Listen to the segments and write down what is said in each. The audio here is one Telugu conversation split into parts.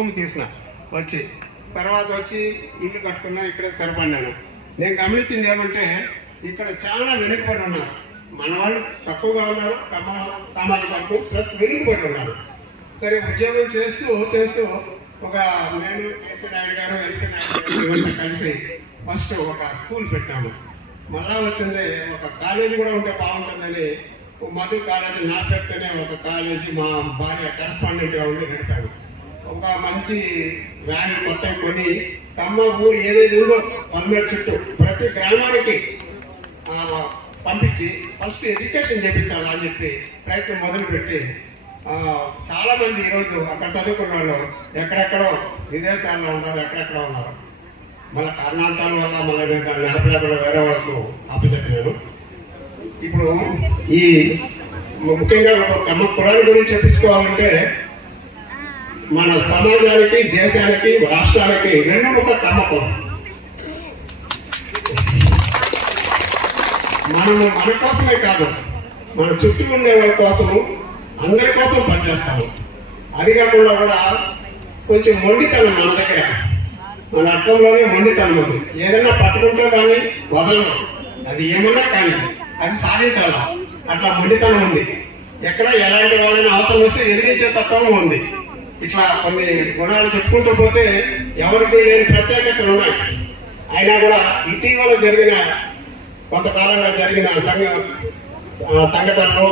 రూమ్ తీసిన వచ్చి తర్వాత వచ్చి ఇల్లు కట్టుకున్నా, ఇక్కడే స్థిరపడినాను. నేను గమనించింది ఏమంటే ఇక్కడ చాలా వెనుకబడి ఉన్నారు. మన వాళ్ళు తక్కువగా ఉన్నారు, సామాజిక వర్గం ప్లస్ వెనుకబడి ఉన్నారు. సరే ఉద్యోగం చేస్తూ ఒక నేను ఎల్సీ నాయుడు గారు ఇవంతా కలిసి ఫస్ట్ ఒక స్కూల్ పెట్టాము. మళ్ళా వచ్చింది ఒక కాలేజీ కూడా ఉంటే బాగుంటుందని మధు కాలేజీ నా పెద్దనే ఒక కాలేజీ మా భార్య కరెస్పాండెంట్గా ఉండి నడిపాను. ఒక మంచి వ్యాన్ మొత్తం కొని కమ్మ ఊరు ఏదైతే ఉందో పల్లె చుట్టూ ప్రతి గ్రామానికి పంపించి ఫస్ట్ ఎడ్యుకేషన్ చేయించాలి అని చెప్పి ప్రయత్నం మొదలుపెట్టి చాలా మంది ఈరోజు అక్కడ చదువుకున్న వాళ్ళు ఎక్కడెక్కడో విదేశాల్లో ఉన్నారు, ఎక్కడెక్కడో ఉన్నారు. మళ్ళీ కారణాంతాల వల్ల మళ్ళీ దాన్ని నడపలేకుండా వేరే వాళ్ళకు అప్పచెప్పినాను. ఇప్పుడు ఈ ముఖ్యంగా కమ్మ కులాల గురించి చెప్పించుకోవాలంటే మన సమాజానికి, దేశానికి, రాష్ట్రానికి వెన్నుముక కమ్మ కులం. మనము మన కోసమే కాదు, మన చుట్టూ ఉండే వాళ్ళ కోసము అందరి కోసం పనిచేస్తాము. అది కాకుండా కూడా కొంచెం మొండితనం మన దగ్గర, మన అర్థంలోనే మొండితనం ఉంది. ఏదైనా పట్టుకుంటే కానీ వదలడం, అది ఏమన్నా కానీ అది సాధించాలా, అట్లా మొండితనం ఉంది. ఎక్కడ ఎలాంటి వాళ్ళైనా అవసరం వస్తే ఎదిరించే తత్వం ఉంది. ఇట్లా కొన్ని గుణాలు చెప్పుకుంటూ పోతే ఎవరికి లేని ప్రత్యేకతలు ఉన్నాయి. అయినా కూడా ఇటీవల జరిగిన కొంతకాలంగా జరిగిన సంఘటనలు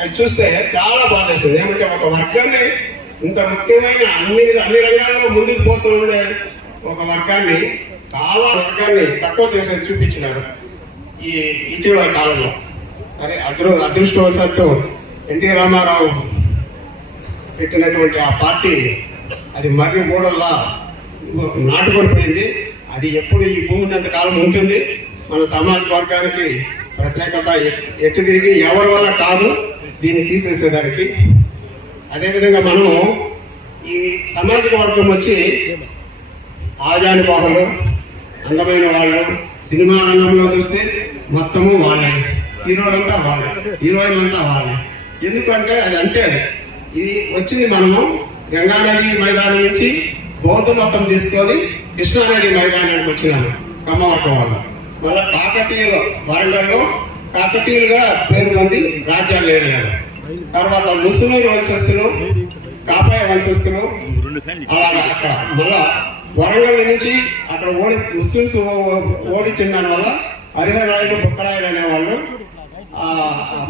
అవి చూస్తే చాలా బాధేస్తుంది. ఏమంటే ఒక వర్గాన్ని, ఇంత ముఖ్యమైన అన్ని రంగాల్లో ముందుకు పోతూ ఉండే ఒక వర్గాన్ని తక్కువ చేసేది చూపించినారు ఈ ఇటీవల కాలంలో. సరే అదృష్టవశాత్తు ఎన్టీ రామారావు పెట్టినటువంటి ఆ పార్టీ అది మర్రి గోడల్లా నాటుకొని పోయింది. అది ఎప్పుడు ఈ భూమి ఉన్నంత కాలం ఉంటుంది. మన సామాజిక వర్గానికి ప్రత్యేకత ఎటు తిరిగి ఎవరి వల్ల కాదు దీన్ని తీసేసేదానికి. అదేవిధంగా మనం ఈ సామాజిక వర్గం వచ్చి ఆజానుబాహులు, అందమైన వాళ్ళు, సినిమా రంగంలో చూస్తే మొత్తము వాళ్ళే, హీరోలంతా వాళ్ళే, హీరోయిన్లంతా వాళ్ళే. ఎందుకంటే అది అంతే. ఇది వచ్చింది మనము గంగానది మైదానం నుంచి బౌద్ధ మొత్తం తీసుకొని కృష్ణానది మైదానానికి వచ్చినాము కమ్మవర్గం వల్ల. మళ్ళా కాకతీయులు, వరంగల్లో కాకతీయులుగా పేరు మంది రాజ్యాలు ఏరియారు. తర్వాత ముస్లింలు వంశస్థులు, కాపాయ వంశస్థులు, అలాగా అక్కడ మళ్ళా వరంగల్ నుంచి అక్కడ ముస్లింస్ ఓడించిన దాని వల్ల హరిహరాయలు, బొక్కరాయలు అనేవాళ్ళు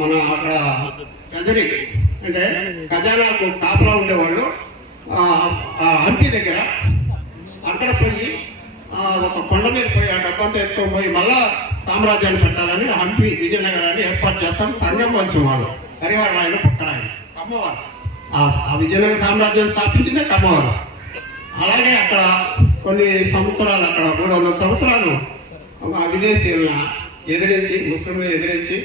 మన అక్కడ కజరి అంటే ఖజానాకు కాపలా ఉండేవాళ్ళు హంపి దగ్గర. అక్కడ పోయి ఒక కొండ మీద పోయి ఆ డబ్బంతా ఎత్తుకొని పోయి మళ్ళా సామ్రాజ్యాన్ని పెట్టాలని హంపి విజయనగరాన్ని ఏర్పాటు చేస్తాం. సంగం వంశం వాళ్ళు, హరిహరాయలు, బొక్కరాయలు, కమ్మవారు. ఆ విజయనగర సామ్రాజ్యం స్థాపించిందే కమ్మవారు. అలాగే అక్కడ కొన్ని సంవత్సరాలు, అక్కడ 300 సంవత్సరాలు విదేశీయులను ఎదిరించి, ముస్లింలను ఎదిరించి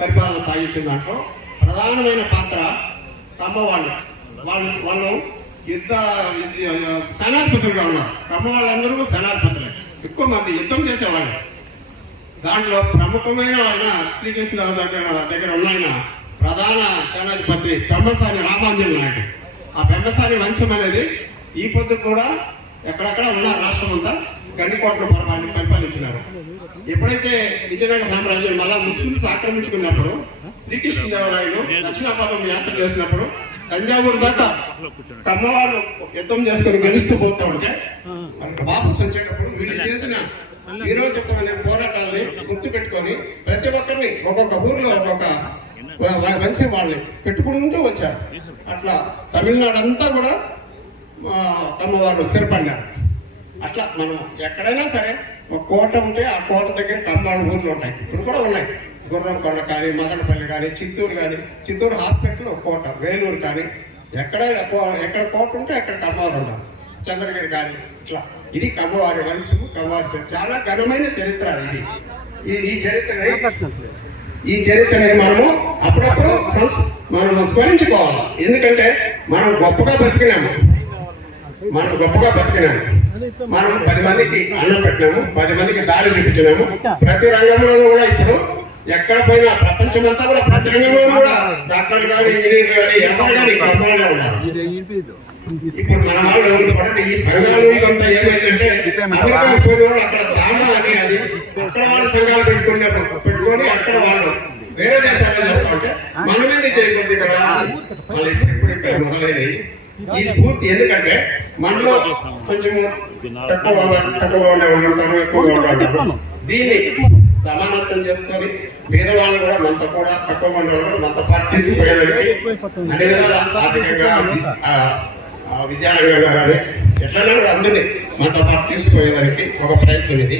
పరిపాలన సాగించిన దాంట్లో ప్రధానమైన పాత్ర కమ్మవాళ్ళు. వాళ్ళు సేనాధిపతులుగా ఉన్నారు. కమ్మ వాళ్ళందరూ సేనాధిపతులే, ఎక్కువ మంది యుద్ధం చేసేవాళ్ళు. దాంట్లో ప్రముఖమైన ఆయన శ్రీకృష్ణ దగ్గర ఉన్న ఆయన ప్రధాన సేనాధిపతి పెమ్మసాని రామాంజన్ నాయుడు. ఆ పెమ్మసాని వంశం అనేది ఈ పొద్దు కూడా ఎక్కడెక్కడ ఉన్నారు, రాష్ట్రం అంతా గండికోట్ల పరమాన్ని పరిపాలించినారు. ఎప్పుడైతే విజయనగర సామ్రాజ్యం మళ్ళా ముస్లింస్ ఆక్రమించుకున్నప్పుడు శ్రీకృష్ణదేవరాయలు దక్షిణాపథం యాత్ర చేసినప్పుడు తంజావూరు దాకా కమ్మవాళ్ళు యుద్ధం చేసుకుని గెలుస్తూ పోతా ఉంటే వాపసు వచ్చేటప్పుడు వీళ్ళు చేసిన వీరోచితమైన పోరాటాలని గుర్తు పెట్టుకొని ప్రతి ఒక్కరిని ఒక్కొక్క ఊర్లో ఒక్కొక్క వంశం వాళ్ళని పెట్టుకుంటూ వచ్చారు. అట్లా తమిళనాడు అంతా కూడా కమ్మవారు స్థిరపడినారు. అట్లా మనం ఎక్కడైనా సరే ఒక కోట ఉంటే ఆ కోట దగ్గర కమ్మవాళ్ళ ఊర్లు ఉంటాయి, ఇప్పుడు కూడా ఉన్నాయి. గుర్రంకొండ కానీ, మదనపల్లి కానీ, చిత్తూరు కానీ, చిత్తూరు హాస్పిటల్ ఒక కోట, వేలూరు కానీ, ఎక్కడ కోట ఉంటే అక్కడ కమ్మవారు ఉన్నారు. చంద్రగిరి కానీ ఇట్లా. ఇది కమ్మవారి వంశము, కమ్మవారి చాలా ఘనమైన చరిత్ర. ఇది ఈ చరిత్రని మనము అప్పుడప్పుడు మనం స్మరించుకోవాలి. ఎందుకంటే మనం గొప్పగా బతికినాము, మనం 10 మందికి అన్నం పెట్టినాము, 10 మందికి దారి చూపించినాము. ప్రతి రంగంలోనూ కూడా ఇప్పుడు ఎక్కడ పోయినా ప్రపంచం అంతా కూడా ప్రతి రంగంలోనూ కూడా డాక్టర్లు కానీ, ఇంజనీర్లు కానీ, ఎవరు కానీ కమ్మవాళ్ళే ఉన్నారు. ఇప్పుడు మన వాళ్ళు ఇప్పుడంటే ఈ సంఘాలు ఇవంతా ఏమైందంటే అమెరికాకు పోయిన వాళ్ళు అక్కడ దానా అని అది అక్కడ వాళ్ళ సంఘాలు పెట్టుకొని అక్కడ వాళ్ళు వేరే దేశాల్లో చేస్తా ఉంటే మనమేది చేయకూడదు ఇక్కడ మళ్ళీ ఇప్పుడు ఇక్కడ మొదలైనవి. ఈ స్ఫూర్తి ఎందుకంటే మనలో కొంచెం తక్కువ ఉండే వాళ్ళు ఉంటారు, ఎక్కువగా ఉంటారు. దీన్ని సమానత్వం చేసుకొని పేదవాళ్ళు కూడా మనతో కూడా తక్కువ ఉండే వాళ్ళు మనతో పాటు తీసుకుపోయేదానికి అన్ని విధాల ఆర్థికంగా విద్యారంగంగా కానీ ఎట్లన్నా కూడా అందరినీ మనతో పాటు తీసుకుపోయేదానికి ఒక ప్రయత్నం ఇది.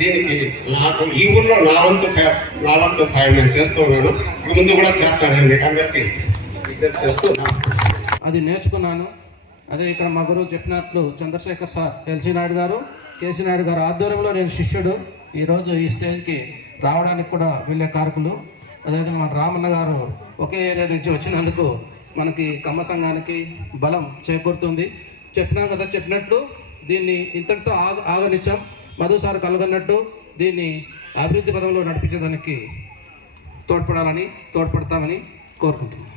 దీనికి నాకు ఈ ఊర్లో నా వంతు సాయం నేను చేస్తూ ఉన్నాను, ఇక ముందు కూడా చేస్తాను. మీకు అందరికీ విజ్ఞప్తి చేస్తూ అది నేర్చుకున్నాను. అదే ఇక్కడ మా గురువు చెప్పినట్లు చంద్రశేఖర్ సార్, ఎల్సీ నాయుడు గారు, కేసీ నాయుడు గారు ఆధ్వర్యంలో నేను శిష్యుడు. ఈరోజు ఈ స్టేజ్కి రావడానికి కూడా వీళ్ళే కారకులు. అదేవిధంగా మన రామన్న గారు ఒకే ఏరియా నుంచి వచ్చినందుకు మనకి కమ్మ సంఘానికి బలం చేకూరుతుంది. చెప్పినాం కదా, చెప్పినట్లు దీన్ని ఇంతటితో ఆగనిచ్చాం. మధు సార్ కలుగన్నట్టు దీన్ని అభివృద్ధి పదంలో నడిపించడానికి తోడ్పడతామని కోరుకుంటున్నాం.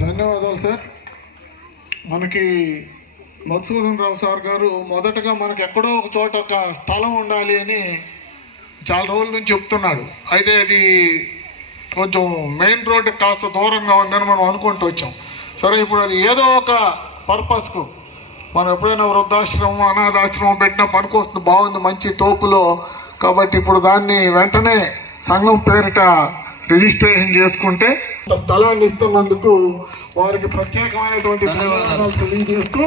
ధన్యవాదాలు సార్. మనకి మధుసూదన్ రావు సార్ గారు మొదటగా మనకి ఎక్కడో ఒక చోట ఒక స్థలం ఉండాలి అని చాలా రోజుల నుంచి చెప్తున్నాడు. అయితే అది కొంచెం మెయిన్ రోడ్డుకి కాస్త దూరంగా ఉందని మనం అనుకుంటూ వచ్చాం. సరే, ఇప్పుడు అది ఏదో ఒక పర్పస్కు మనం ఎప్పుడైనా వృద్ధాశ్రమం, అనాథాశ్రమం పెట్టినా పనికొస్తుంది, బాగుంది, మంచి తోపులో. కాబట్టి ఇప్పుడు దాన్ని వెంటనే సంఘం పేరిట రిజిస్ట్రేషన్ చేసుకుంటే స్థలాన్ని ఇస్తున్నందుకు వారికి ప్రత్యేకమైనటువంటి ధన్యవాదాలు తెలియజేస్తూ,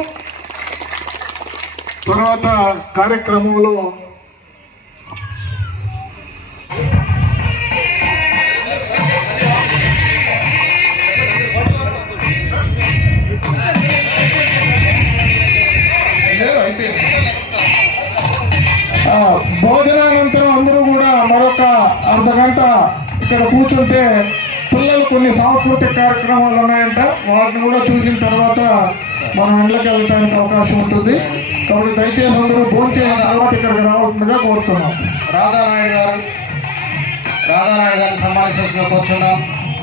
తర్వాత కార్యక్రమంలో భోజనానంతరం అందరూ కూడా మరొక అర్ధగంట ఇక్కడ కూర్చుంటే పిల్లలు కొన్ని సాంస్కృతిక కార్యక్రమాలు ఉన్నాయంట, వాటిని కూడా చూసిన తర్వాత మనం ఇళ్ళకి వెళ్ళడానికి అవకాశం ఉంటుంది. కాబట్టి దయచేసి అందరూ భోజనం చేసిన తర్వాత ఇక్కడికి రావాల్సిందిగా కోరుతున్నాం. రాధానాయుడు గారిని సన్మానించాల్సిందిగా కోరుతున్నాం.